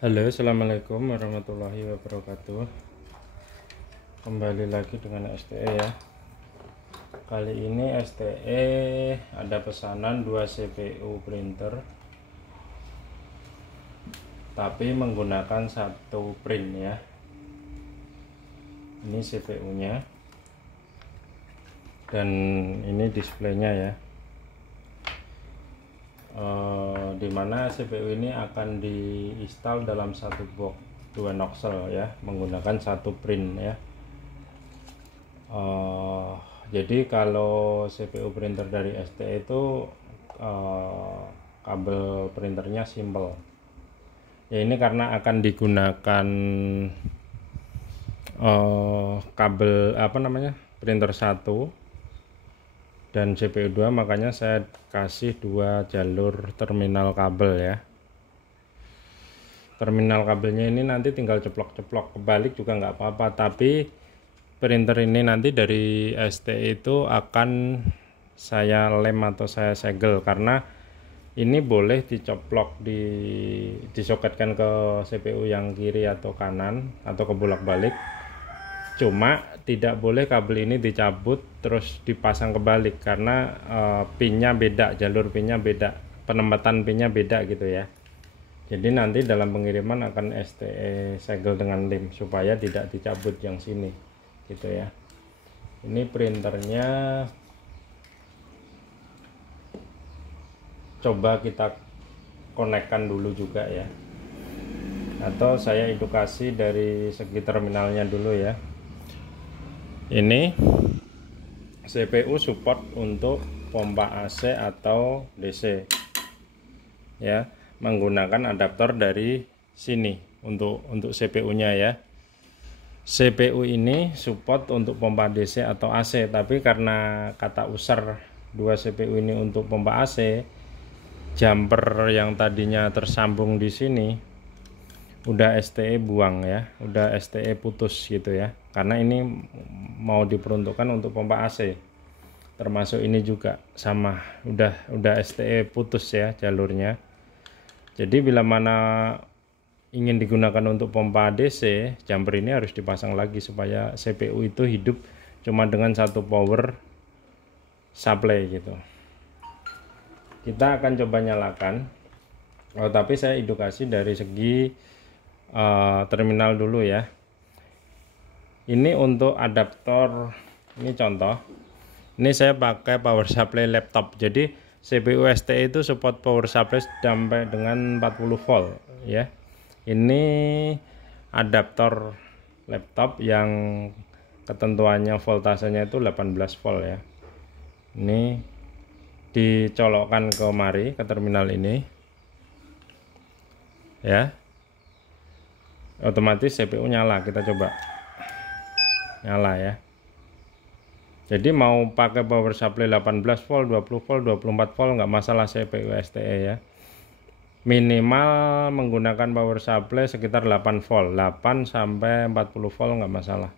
Halo, assalamualaikum warahmatullahi wabarakatuh. Kembali lagi dengan STE ya. Kali ini STE ada pesanan 2 CPU printer, tapi menggunakan satu print ya. Ini CPU-nya dan ini displaynya ya. Dimana CPU ini akan diinstal dalam satu box 2 nozzle ya, menggunakan satu print ya. Jadi kalau CPU printer dari STE itu kabel printernya simple ya. Ini karena akan digunakan kabel printer 1 dan CPU 2, makanya saya kasih 2 jalur terminal kabel ya. Terminal kabelnya ini nanti tinggal ceplok-ceplok, kebalik juga nggak apa-apa, tapi printer ini nanti dari STE itu akan saya lem atau saya segel, karena ini boleh dicoplok, disoketkan ke CPU yang kiri atau kanan atau kebolak-balik. Cuma tidak boleh kabel ini dicabut terus dipasang kebalik, karena pinnya beda, jalur pinnya beda, penempatan pinnya beda gitu ya. Jadi nanti dalam pengiriman akan STE segel dengan lem supaya tidak dicabut yang sini gitu ya. Ini printernya coba kita konekkan dulu juga ya, atau saya edukasi dari segi terminalnya dulu ya. Ini CPU support untuk pompa AC atau DC ya, menggunakan adaptor dari sini untuk CPU-nya ya. CPU ini support untuk pompa DC atau AC, tapi karena kata user 2 CPU ini untuk pompa AC, jumper yang tadinya tersambung di sini udah STE buang ya, udah STE putus gitu ya, karena ini mau diperuntukkan untuk pompa AC. Termasuk ini juga sama, udah STE putus ya jalurnya. Jadi bila mana ingin digunakan untuk pompa DC, jumper ini harus dipasang lagi supaya CPU itu hidup cuma dengan satu power supply gitu. Kita akan coba nyalakan, tapi saya edukasi dari segi terminal dulu ya. Ini untuk adaptor, ini contoh. Ini saya pakai power supply laptop. Jadi CPU STE itu support power supply sampai dengan 40 volt ya. Ini adaptor laptop yang ketentuannya voltasenya itu 18 volt ya. Ini dicolokkan kemari ke terminal ini ya, otomatis CPU nyala. Kita coba nyala ya. Jadi mau pakai power supply 18 volt, 20 volt, 24 volt nggak masalah CPU STE ya. Minimal menggunakan power supply sekitar 8 volt, 8 sampai 40 volt nggak masalah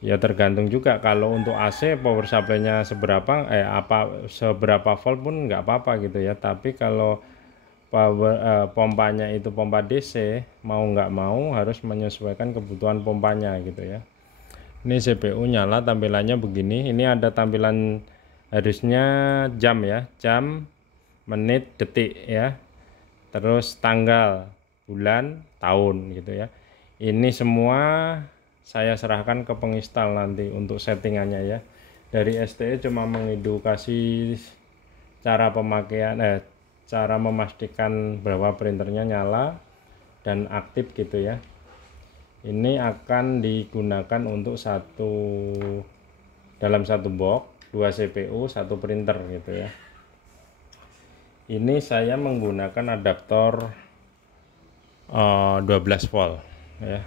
ya. Tergantung juga kalau untuk AC power supply-nya seberapa seberapa volt pun nggak apa-apa gitu ya. Tapi kalau pompanya itu pompa DC, mau nggak mau harus menyesuaikan kebutuhan pompanya gitu ya. Ini CPU nyala, tampilannya begini. Ini ada tampilan harusnya jam ya, jam, menit, detik ya, terus tanggal, bulan, tahun gitu ya. Ini semua saya serahkan ke penginstal nanti untuk settingannya ya. Dari STE cuma mengedukasi cara pemakaian, cara memastikan bahwa printernya nyala dan aktif gitu ya. Ini akan digunakan untuk dalam satu box 2 CPU 1 printer gitu ya. Ini saya menggunakan adaptor 12 volt ya,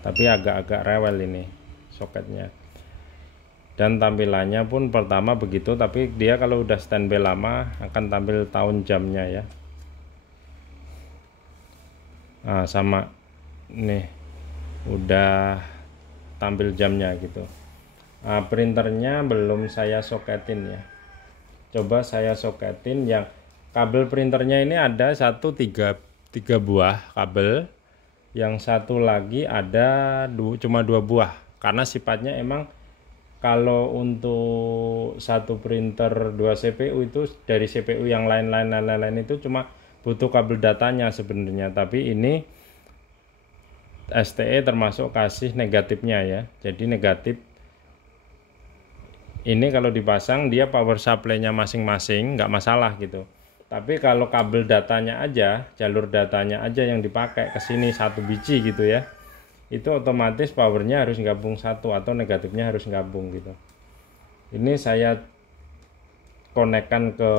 tapi agak-agak rewel ini soketnya. Dan tampilannya pun pertama begitu, tapi dia kalau udah standby lama akan tampil tahun jamnya ya. Nah, sama nih udah tampil jamnya gitu. Nah, printernya belum saya soketin ya. Coba saya soketin. Yang kabel printernya ini ada 1 3 3 buah kabel, yang satu lagi ada cuma 2 buah, karena sifatnya emang kalau untuk satu printer 2 CPU itu dari CPU yang lain itu cuma butuh kabel datanya sebenarnya, tapi ini STE termasuk kasih negatifnya ya. Jadi negatif ini kalau dipasang dia power supply-nya masing-masing nggak masalah gitu. Tapi kalau kabel datanya aja, jalur datanya aja yang dipakai ke sini satu biji gitu ya, itu otomatis powernya harus gabung satu atau negatifnya harus gabung gitu. Ini saya konekkan ke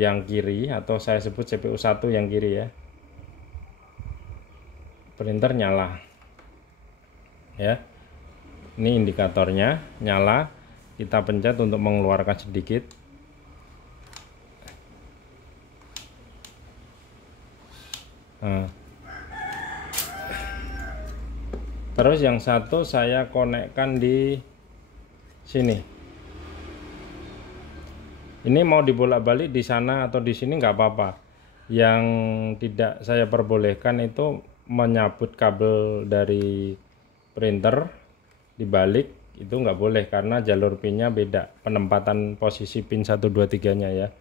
yang kiri atau saya sebut CPU 1 yang kiri ya. Printer nyala ya. Ini indikatornya nyala, kita pencet untuk mengeluarkan sedikit. Nah. Terus yang satu saya konekkan di sini. Ini mau dibolak-balik di sana atau di sini nggak apa-apa. Yang tidak saya perbolehkan itu menyabut kabel dari printer dibalik, itu nggak boleh karena jalur pinnya beda, penempatan posisi pin 1 2 3 nya ya.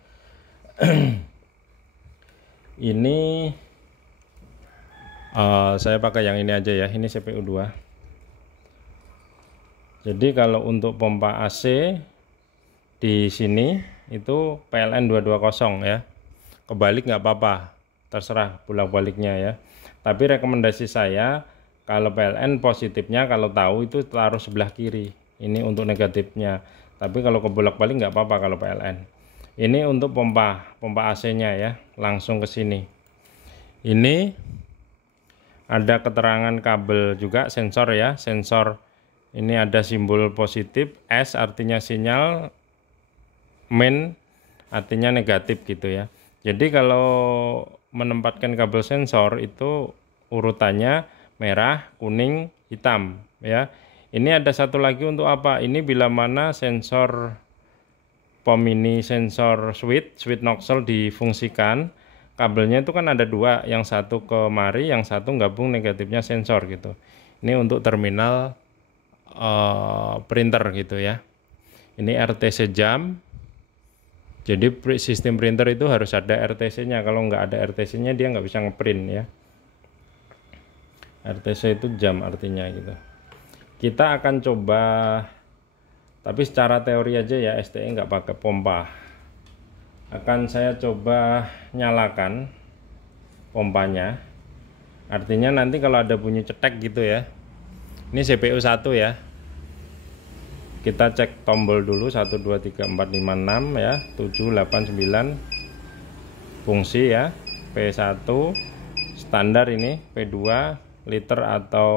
Ini saya pakai yang ini aja ya, ini CPU 2. Jadi kalau untuk pompa AC di sini itu PLN 220 ya, kebalik nggak apa-apa, terserah bolak-baliknya ya. Tapi rekomendasi saya kalau PLN positifnya kalau tahu itu taruh sebelah kiri, ini untuk negatifnya. Tapi kalau kebolak-balik nggak apa-apa kalau PLN. Ini untuk pompa AC nya ya, langsung ke sini. Ini ada keterangan kabel juga, sensor ya, sensor. Ini ada simbol positif, S artinya sinyal, min artinya negatif gitu ya. Jadi kalau menempatkan kabel sensor itu urutannya merah, kuning, hitam ya. Ini ada satu lagi untuk apa? Ini bila mana sensor POM ini sensor switch nozzle difungsikan, kabelnya itu kan ada dua, yang satu kemari, yang satu gabung negatifnya sensor gitu. Ini untuk terminal printer gitu ya. Ini RTC jam. Jadi sistem printer itu harus ada RTC-nya. Kalau nggak ada RTC-nya dia nggak bisa ngeprint ya. RTC itu jam artinya gitu. Kita akan coba, tapi secara teori aja ya, STE nggak pakai pompa. Akan saya coba nyalakan pompanya. Artinya nanti kalau ada bunyi cetek gitu ya. Ini CPU 1 ya. Kita cek tombol dulu 1 2 3 4 5 6 ya, 7 8 9. Fungsi ya. P1 standar ini, P2 liter atau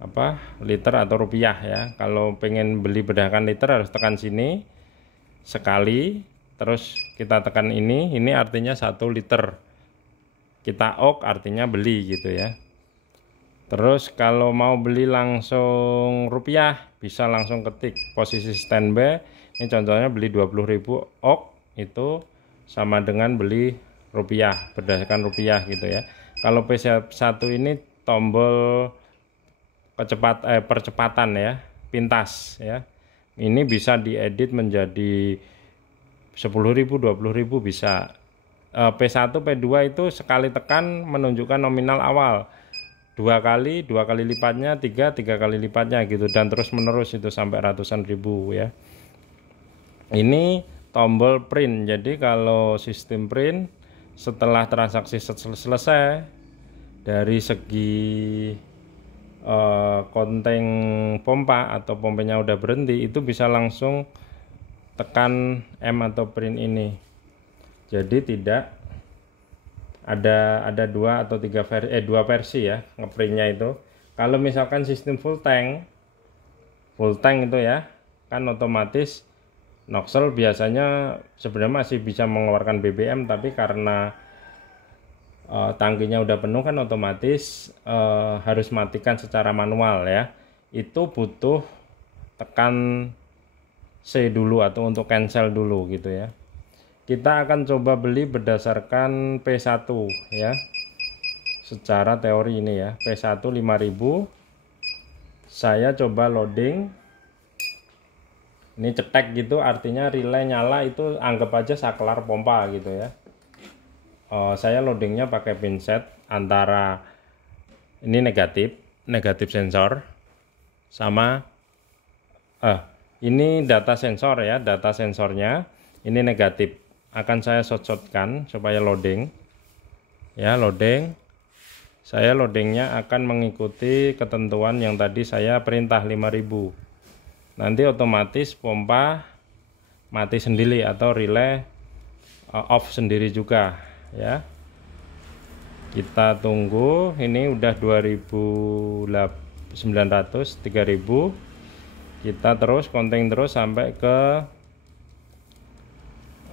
apa? Liter atau rupiah ya. Kalau pengen beli berdasarkan liter harus tekan sini sekali, terus kita tekan ini artinya 1 liter. Kita ok artinya beli gitu ya. Terus kalau mau beli langsung rupiah, bisa langsung ketik posisi standby. Ini contohnya beli 20.000 ok, itu sama dengan beli rupiah, berdasarkan rupiah gitu ya. Kalau P1 ini tombol percepatan ya, pintas ya. Ini bisa diedit menjadi 10.000, 20.000 bisa. P1, P2 itu sekali tekan menunjukkan nominal awal. 2 kali lipatnya, 3 kali lipatnya gitu, dan terus menerus itu sampai ratusan ribu ya. Ini tombol print. Jadi kalau sistem print setelah transaksi selesai, dari segi konteng pompa atau pompanya udah berhenti, itu bisa langsung tekan M atau print ini. Jadi tidak ada 2 atau 3 versi, 2 versi ya ngeprintnya itu. Kalau misalkan sistem full tank itu ya kan otomatis nozzle biasanya sebenarnya masih bisa mengeluarkan BBM, tapi karena tangkinya udah penuh kan otomatis harus matikan secara manual ya. Itu butuh tekan C dulu atau untuk cancel dulu gitu ya. Kita akan coba beli berdasarkan P1 ya. secara teori ini ya. P1 5000. Saya coba loading. Ini cetek gitu, artinya relay nyala, itu anggap aja saklar pompa gitu ya. Saya loadingnya pakai pinset antara ini negatif sensor sama ini data sensor ya, data sensornya ini negatif. Akan saya shot-shotkan supaya loading. Ya, loading. Saya loadingnya akan mengikuti ketentuan yang tadi saya perintah 5000. Nanti otomatis pompa mati sendiri atau relay off sendiri juga ya. Kita tunggu, ini udah 2900, 3000. Kita terus counting terus sampai ke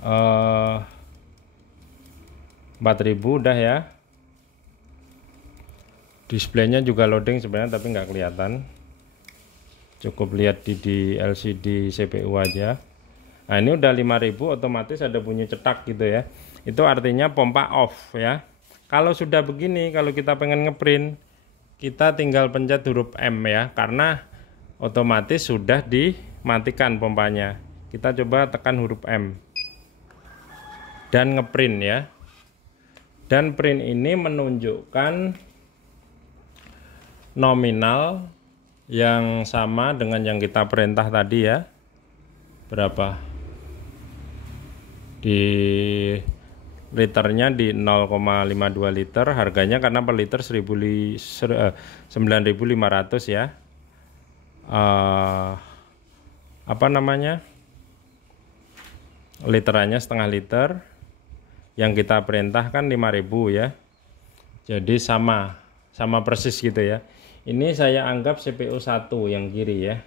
4000 udah ya. Displaynya juga loading sebenarnya, tapi nggak kelihatan. Cukup lihat di LCD CPU aja. Nah, ini udah 5000, otomatis ada bunyi cetak gitu ya. Itu artinya pompa off ya. Kalau sudah begini, kalau kita pengen ngeprint, kita tinggal pencet huruf M ya, karena otomatis sudah dimatikan pompanya. Kita coba tekan huruf M dan ngeprint ya. Dan print ini menunjukkan nominal yang sama dengan yang kita perintah tadi ya. Berapa? Di liternya di 0,52 liter, harganya karena per liter 9.500 ya. Apa namanya? Literannya setengah liter. Yang kita perintahkan 5000 ya. Jadi sama persis gitu ya. Ini saya anggap CPU 1 yang kiri ya.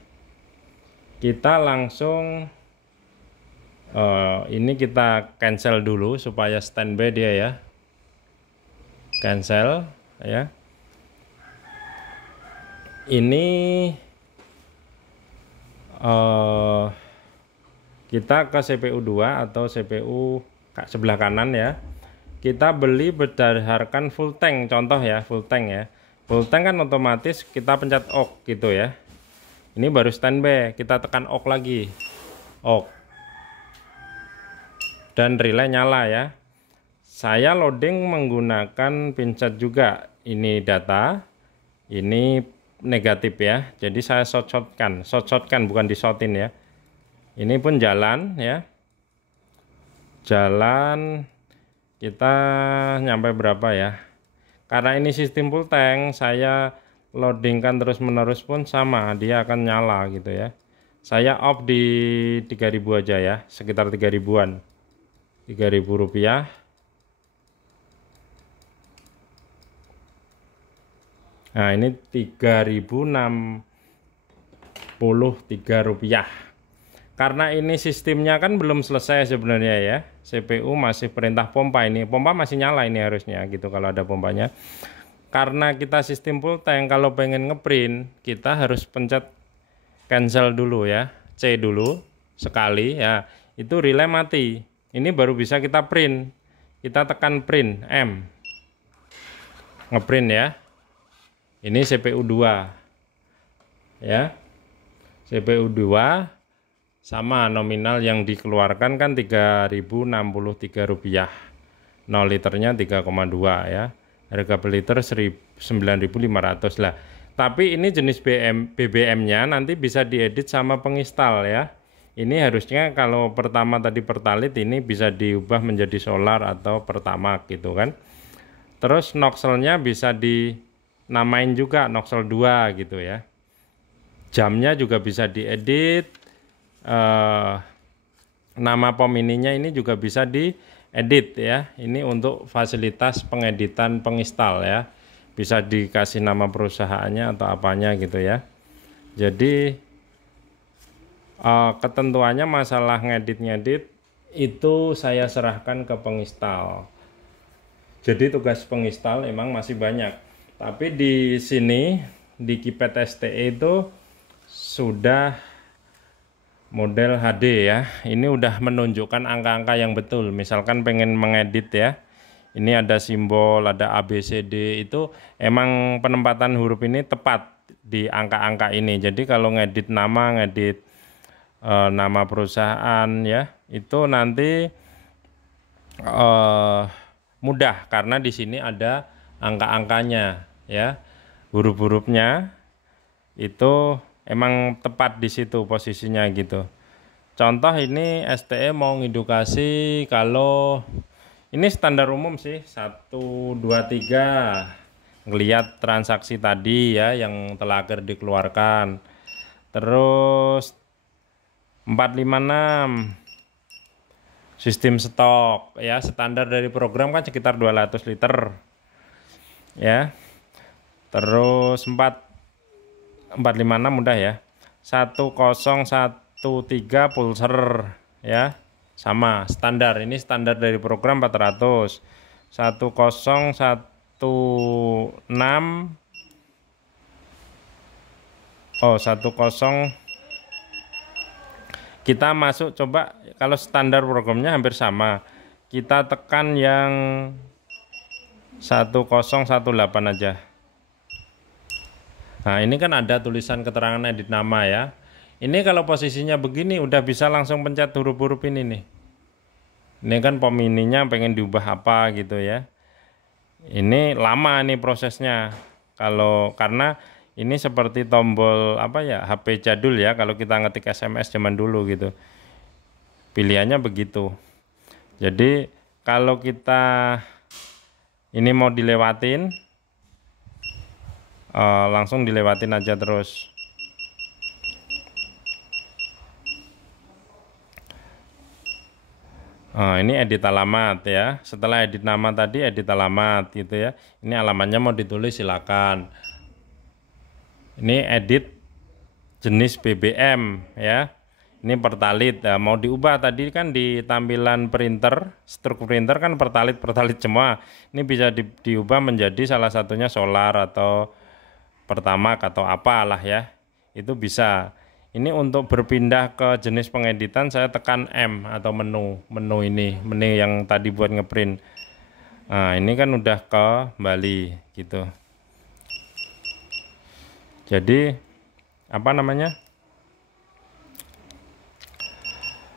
Kita langsung ini kita cancel dulu supaya standby dia ya. Cancel ya. Ini kita ke CPU 2 atau CPU sebelah kanan ya. Kita beli berdasarkan full tank, contoh ya, full tank ya. Full tank kan otomatis kita pencet OK gitu ya. Ini baru standby, kita tekan OK lagi. OK. Dan relay nyala ya. Saya loading menggunakan pinset juga. Ini data, ini negatif ya. Jadi saya shotkan bukan disotin ya. Ini pun jalan ya. Jalan kita nyampe berapa ya? Karena ini sistem full tank, saya loadingkan terus menerus pun sama, dia akan nyala gitu ya. Saya off di 3000 aja ya, sekitar 3000-an. 3000 rupiah. Nah, ini 3063 rupiah. Karena ini sistemnya kan belum selesai sebenarnya ya. CPU masih perintah pompa, ini pompa masih nyala ini harusnya gitu kalau ada pompanya. Karena kita sistem full tank, kalau pengen ngeprint kita harus pencet cancel dulu ya, C dulu sekali ya. Itu relay mati. Ini baru bisa kita print. Kita tekan print M. Ngeprint ya. Ini CPU 2. Ya. CPU 2 sama nominal yang dikeluarkan kan 3063 rupiah. 0 liternya 3,2 ya. Harga per liter 9.500 lah. Tapi ini jenis BBM-nya nanti bisa diedit sama penginstal ya. Ini harusnya kalau pertama tadi Pertalite, ini bisa diubah menjadi solar atau Pertamax gitu kan. Terus noxelnya bisa dinamain juga noxel 2 gitu ya. Jamnya juga bisa diedit. Nama pom ininya ini juga bisa diedit ya. Ini untuk fasilitas pengeditan penginstal ya. Bisa dikasih nama perusahaannya atau apanya gitu ya. Jadi ketentuannya masalah ngedit itu saya serahkan ke penginstal. Jadi tugas penginstal emang masih banyak. Tapi di sini di keypad STE itu sudah model HD ya. Ini udah menunjukkan angka-angka yang betul. Misalkan pengen mengedit ya. ini ada simbol, ada ABCD, itu emang penempatan huruf ini tepat di angka-angka ini. Jadi kalau ngedit nama, ngedit nama perusahaan ya, itu nanti mudah karena di sini ada angka-angkanya ya. Huruf-hurufnya itu emang tepat di situ posisinya gitu. Contoh ini STE mau ngedukasi, kalau ini standar umum sih 1 2 3, ngelihat transaksi tadi ya yang terakhir dikeluarkan. Terus 456 sistem stok ya, standar dari program kan sekitar 200 liter ya. Terus 456 mudah ya. 1013 pulser ya, sama standar, ini standar dari program 400. 1016 10 kita masuk, coba kalau standar programnya hampir sama, kita tekan yang 1018 aja. Nah ini kan ada tulisan keterangan edit nama ya. Ini kalau posisinya begini udah bisa langsung pencet huruf-huruf ini nih. Ini kan pom ininya pengen diubah apa gitu ya. Ini lama nih prosesnya. Karena ini seperti tombol apa ya, HP jadul ya, kalau kita ngetik SMS zaman dulu gitu. Pilihannya begitu. Jadi kalau kita ini mau dilewatin, langsung dilewatin aja terus. Ini edit alamat ya. Setelah edit nama tadi, edit alamat gitu ya. Ini alamatnya mau ditulis silakan. Ini edit jenis BBM ya. Ini Pertalite. Nah, mau diubah tadi kan di tampilan printer, struk printer kan Pertalite semua. Ini bisa diubah menjadi salah satunya solar atau Pertamax atau apalah ya. Itu bisa. Ini untuk berpindah ke jenis pengeditan saya tekan M atau menu ini, menu yang tadi buat ngeprint. Nah, ini kan udah kembali gitu. Jadi apa namanya?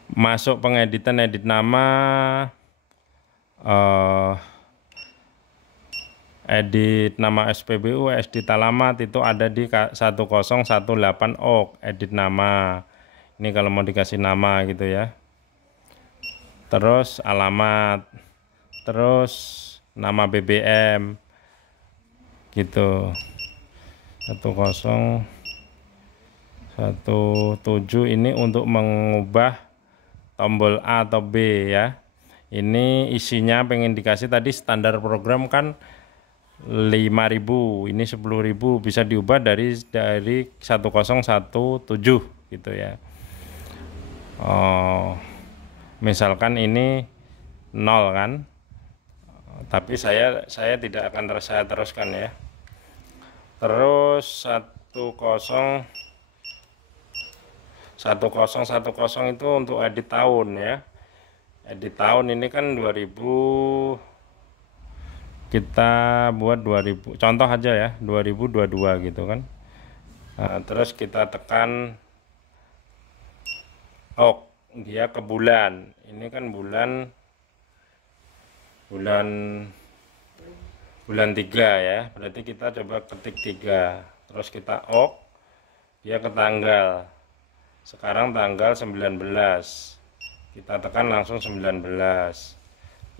Masuk pengeditan, edit nama, edit nama SPBU, edit alamat, itu ada di 1018 OK, edit nama. Ini kalau mau dikasih nama gitu ya. Terus alamat, terus nama BBM gitu. 1017 ini untuk mengubah tombol A atau B ya. Ini isinya pengen dikasih tadi standar program kan 5.000, ini 10.000, bisa diubah dari 1017 gitu ya. Misalkan ini 0 kan, tapi saya tidak akan saya teruskan ya. Terus 1010 itu untuk edit tahun ya. Edit tahun ini kan 2000, kita buat 2000 contoh aja ya, 2022 gitu kan. Nah, terus kita tekan dia ke bulan. Ini kan bulan 3 ya, berarti kita coba ketik 3, terus kita dia ke tanggal. Sekarang tanggal 19, kita tekan langsung 19,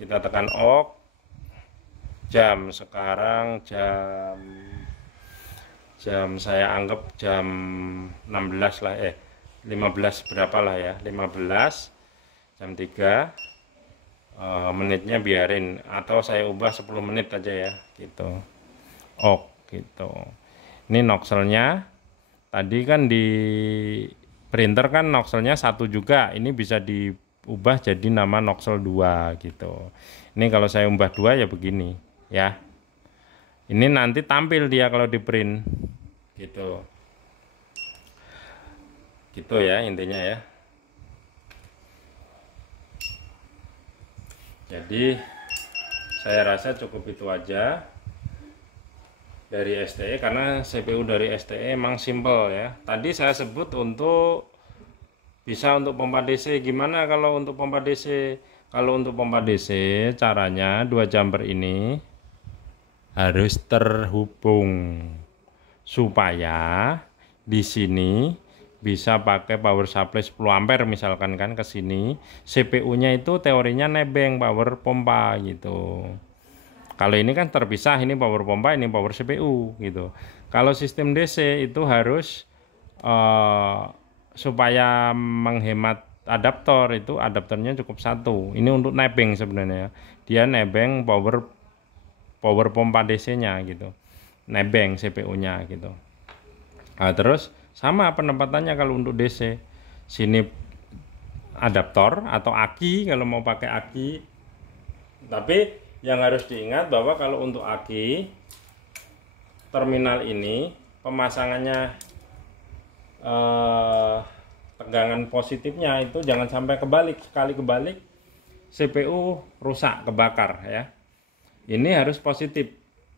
kita tekan jam. Sekarang jam saya anggap jam 16 lah, 15 berapa lah ya, 15 jam 3. Menitnya biarin, atau saya ubah 10 menit aja ya gitu. Gitu. Ini noxelnya tadi kan di printer kan noxelnya 1 juga, ini bisa diubah jadi nama noxel 2 gitu. Ini kalau saya ubah 2 ya begini ya. Ini nanti tampil dia kalau di print gitu. Gitu ya intinya ya. Jadi Saya rasa cukup itu aja dari STE, karena CPU dari STE emang simple ya. Tadi saya sebut untuk bisa untuk pompa DC. Gimana kalau untuk pompa DC? Kalau untuk pompa DC caranya 2 jumper ini harus terhubung supaya di sini bisa pakai power supply 10 ampere misalkan kan ke sini. CPU-nya itu teorinya nebeng power pompa gitu. Kalau ini kan terpisah, ini power pompa, ini power CPU gitu. Kalau sistem DC itu harus supaya menghemat adaptor, itu adaptornya cukup satu. Ini untuk nebeng sebenarnya. Dia nebeng power pompa DC-nya gitu. Nebeng CPU-nya gitu. Nah, terus sama penempatannya kalau untuk DC. Sini adaptor atau aki kalau mau pakai aki. Tapi yang harus diingat bahwa kalau untuk aki terminal ini pemasangannya tegangan positifnya itu jangan sampai kebalik. Sekali kebalik CPU rusak, kebakar ya. Ini harus positif,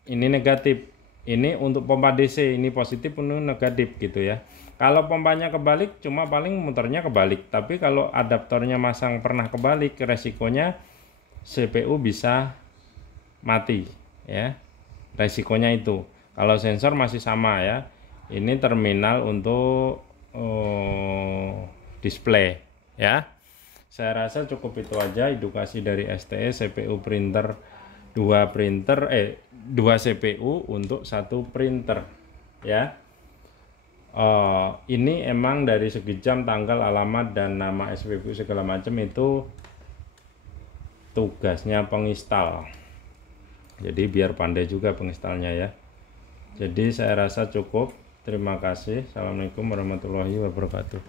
ini negatif. Ini untuk pompa DC, ini positif, ini negatif gitu ya. Kalau pompanya kebalik, cuma paling muternya kebalik. Tapi kalau adaptornya masang pernah kebalik, resikonya CPU bisa mati ya. Resikonya itu. Kalau sensor masih sama ya. Ini terminal untuk display ya. Saya rasa cukup itu aja edukasi dari STE CPU printer. 2 CPU untuk 1 printer ya. Ini emang dari segi jam, tanggal, alamat, dan nama SPBU segala macam itu tugasnya penginstal. Jadi biar pandai juga penginstalnya ya. Jadi saya rasa cukup. Terima kasih. Assalamualaikum warahmatullahi wabarakatuh.